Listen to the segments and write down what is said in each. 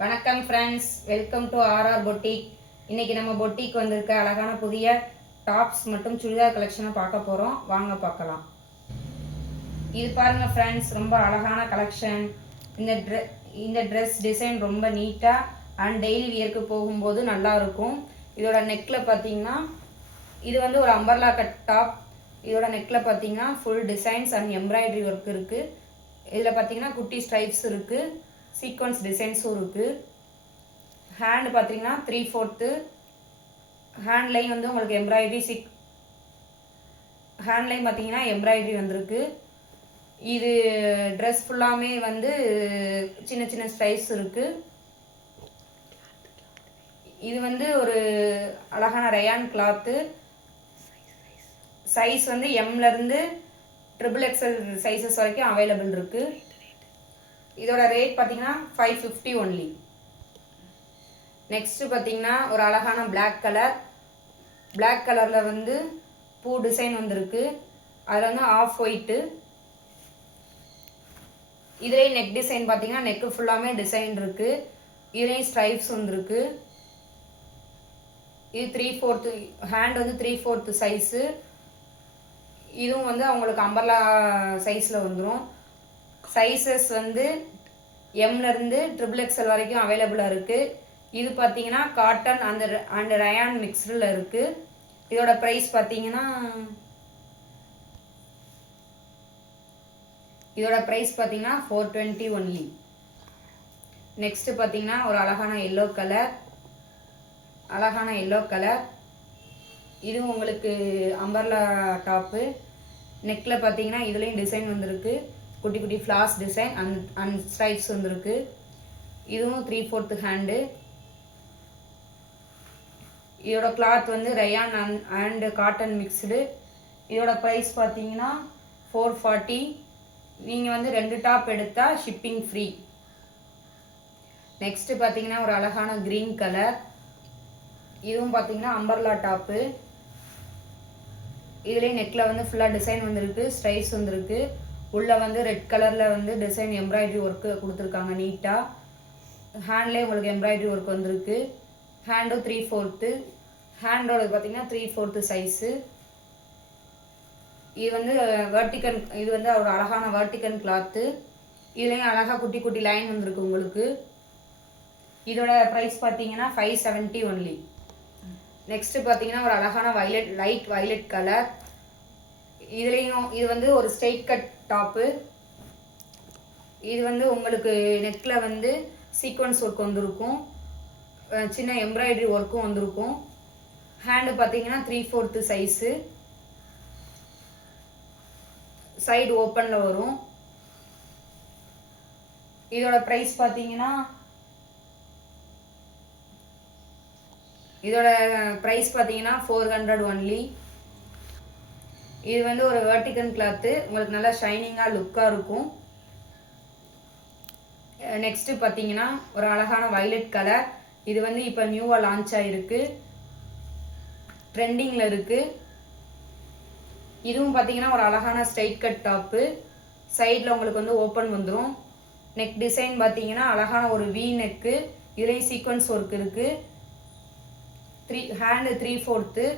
வணக்கம் friends, welcome to RR boutique. இன்னைக்கு நம்ம பொட்டிக் வந்திருக்க அழகான புதிய டாப்ஸ் மற்றும் சுடிதார் கலெக்ஷனை பார்க்க போகிறோம். வாங்க பார்க்கலாம். இது பாருங்க ஃப்ரெண்ட்ஸ், ரொம்ப அழகான கலெக்ஷன். இந்த ட்ரெஸ் டிசைன் ரொம்ப நீட்டாக அண்ட் டெய்லி வியர்க்கு போகும்போது நல்லா இருக்கும். இதோட நெக்கில் பார்த்தீங்கன்னா இது வந்து ஒரு அம்பர்லா கட் டாப். இதோட நெக்கில் பார்த்தீங்கன்னா full designs and embroidery work இருக்குது. இதில் பார்த்தீங்கன்னா குட்டி ஸ்ட்ரைப்ஸ் இருக்குது, சீக்வன்ஸ் டிசைன்ஸும் இருக்குது. ஹேண்ட் பார்த்தீங்கன்னா 3/4 ஹேண்ட்லையும் வந்து உங்களுக்கு எம்ப்ராய்டரி ஹேண்ட்லையும் பார்த்தீங்கன்னா எம்ப்ராய்டரி வந்திருக்கு. இது ட்ரெஸ் ஃபுல்லாமே வந்து சின்ன சின்ன ஸ்ட்ரைப்ஸ் இருக்குது. இது வந்து ஒரு அழகான ரயான் கிளாத்து. சைஸ் வந்து எம்லேருந்து XXL சைஸஸ் வரைக்கும் அவைலபிள் இருக்குது. இதோட ரேட் பார்த்தீங்கன்னா 550 ஒன்லி. நெக்ஸ்ட்டு பார்த்தீங்கன்னா ஒரு அழகான பிளாக் கலரில் வந்து பூ டிசைன் வந்திருக்கு. அதில் வந்து ஆஃப் ஒயிட்டு. இதுலேயே நெக் டிசைன் பார்த்தீங்கன்னா நெக்கு ஃபுல்லாமே டிசைன் இருக்குது. இதுலேயும் ஸ்ட்ரைப்ஸ் வந்துருக்கு. இது 3/4 ஹேண்ட் வந்து 3/4 சைஸு. இதுவும் வந்து அவங்களுக்கு அம்பர்லா சைஸில் வந்துடும். சைஸஸ் வந்து எம்லேருந்து XXL வரைக்கும் அவைலபிளாக இருக்குது. இது பார்த்தீங்கன்னா காட்டன் அண்ட் ரயான் மிக்ஸ்டில் இருக்குது. இதோட ப்ரைஸ் பார்த்தீங்கன்னா 420 ஒன்லி. நெக்ஸ்ட்டு பார்த்தீங்கன்னா ஒரு அழகான எல்லோ கலர். இதுவும் உங்களுக்கு அம்பர்லா டாப்பு. நெக்கில் பார்த்தீங்கன்னா இதுலேயும் டிசைன் வந்திருக்கு. குட்டி குட்டி ஃப்ளாஸ் டிசைன் அண்ட் ஸ்ட்ரைப்ஸ் வந்திருக்கு. இதுவும் 3/4 ஹேண்டு. இதோட கிளாத் வந்து ரயான் அண்ட் காட்டன் மிக்ஸ்டு. இதோட ப்ரைஸ் பார்த்தீங்கன்னா 440. நீங்கள் வந்து 2 டாப் எடுத்தால் ஷிப்பிங் ஃப்ரீ. நெக்ஸ்ட்டு பார்த்தீங்கன்னா ஒரு அழகான க்ரீன் கலர். இதுவும் பார்த்தீங்கன்னா அம்பர்லா டாப்பு. இதுலேயே நெக்கில் வந்து ஃபுல்லாக டிசைன் வந்திருக்கு, ஸ்ட்ரைப்ஸ் வந்திருக்கு. உள்ளே வந்து ரெட் கலரில் வந்து டிசைன் எம்ப்ராய்டரி ஒர்க்கு கொடுத்துருக்காங்க நீட்டாக. ஹேண்ட்லேயே உங்களுக்கு எம்ப்ராய்டரி ஒர்க் வந்திருக்கு. ஹேண்டும் 3/4. ஹேண்டோட பார்த்தீங்கன்னா 3/4 சைஸு. இது வந்து இது வந்து ஒரு அழகான வெர்டிக்கல் கிளாத்து. இதுலேயும் அழகாக குட்டி குட்டி லைன் வந்திருக்கு உங்களுக்கு. இதோட ப்ரைஸ் பார்த்தீங்கன்னா 570 ஒன்லி. நெக்ஸ்ட்டு பார்த்தீங்கன்னா ஒரு அழகான லைட் வயலட் கலர். இதுலேயும் இது வந்து ஒரு ஸ்ட்ரெயிட் கட் டாப்பு. இது வந்து உங்களுக்கு நெக்கில் வந்து சீக்வன்ஸ் ஒர்க் வந்திருக்கும், சின்ன எம்ப்ராய்டரி ஒர்க்கும் வந்திருக்கும். ஹேண்டு பார்த்தீங்கன்னா 3/4 சைஸு. சைடு ஓப்பனில் வரும். இதோட ப்ரைஸ் பார்த்தீங்கன்னா 400 ஒன்லி. இது வந்து ஒரு வெர்டிக்கல் கிளாத்து. உங்களுக்கு நல்லா ஷைனிங்காக லுக்காக இருக்கும். நெக்ஸ்ட்டு பார்த்தீங்கன்னா ஒரு அழகான வயலட் கலர். இது வந்து இப்போ நியூவாக லான்ச் ஆகிருக்கு, ட்ரெண்டிங்கில் இருக்குது. இதுவும் பார்த்தீங்கன்னா ஒரு அழகான ஸ்ட்ரைட் கட் டாப்பு. சைடில் உங்களுக்கு வந்து ஓப்பன் வந்துடும். நெக் டிசைன் பார்த்தீங்கன்னா அழகான ஒரு வி நெக்கு. இதுலேயும் சீக்வன்ஸ் ஒர்க் இருக்குது. ஹேண்டு 3/4.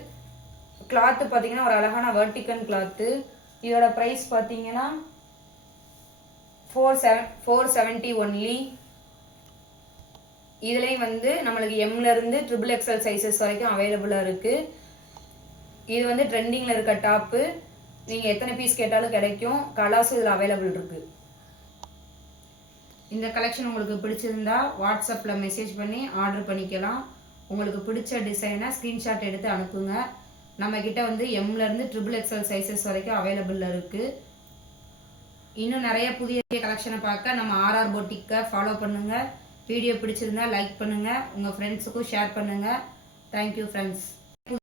கிளாத்து பார்த்தீங்கன்னா ஒரு அழகான வெர்டிக்கல் கிளாத்து. இதோட ப்ரைஸ் பார்த்தீங்கன்னா 470 ஒன்லி. இதுலேயும் வந்து நம்மளுக்கு எம்லேருந்து XXL சைஸஸ் வரைக்கும் அவைலபிளாக இருக்குது. இது வந்து ட்ரெண்டிங்கில் இருக்க டாப்பு. நீங்கள் எத்தனை பீஸ் கேட்டாலும் கிடைக்கும். கலர்ஸும் இதில் அவைலபிள் இருக்குது. இந்த கலெக்ஷன் உங்களுக்கு பிடிச்சிருந்தா வாட்ஸ்அப்பில் மெசேஜ் பண்ணி ஆர்டர் பண்ணிக்கலாம். உங்களுக்கு பிடிச்ச டிசைனை ஸ்க்ரீன்ஷாட் எடுத்து அனுப்புங்க. நம்மக்கிட்ட வந்து எம்லேருந்து XXL சைஸஸ் வரைக்கும் அவைலபிளில் இருக்குது. இன்னும் நிறைய புதிய கலெக்ஷனை பார்க்க நம்ம ஆர்ஆர் பொட்டிக்கை ஃபாலோ பண்ணுங்கள். வீடியோ பிடிச்சிருந்தா லைக் பண்ணுங்கள், உங்கள் ஃப்ரெண்ட்ஸுக்கும் ஷேர் பண்ணுங்கள். Thank you friends.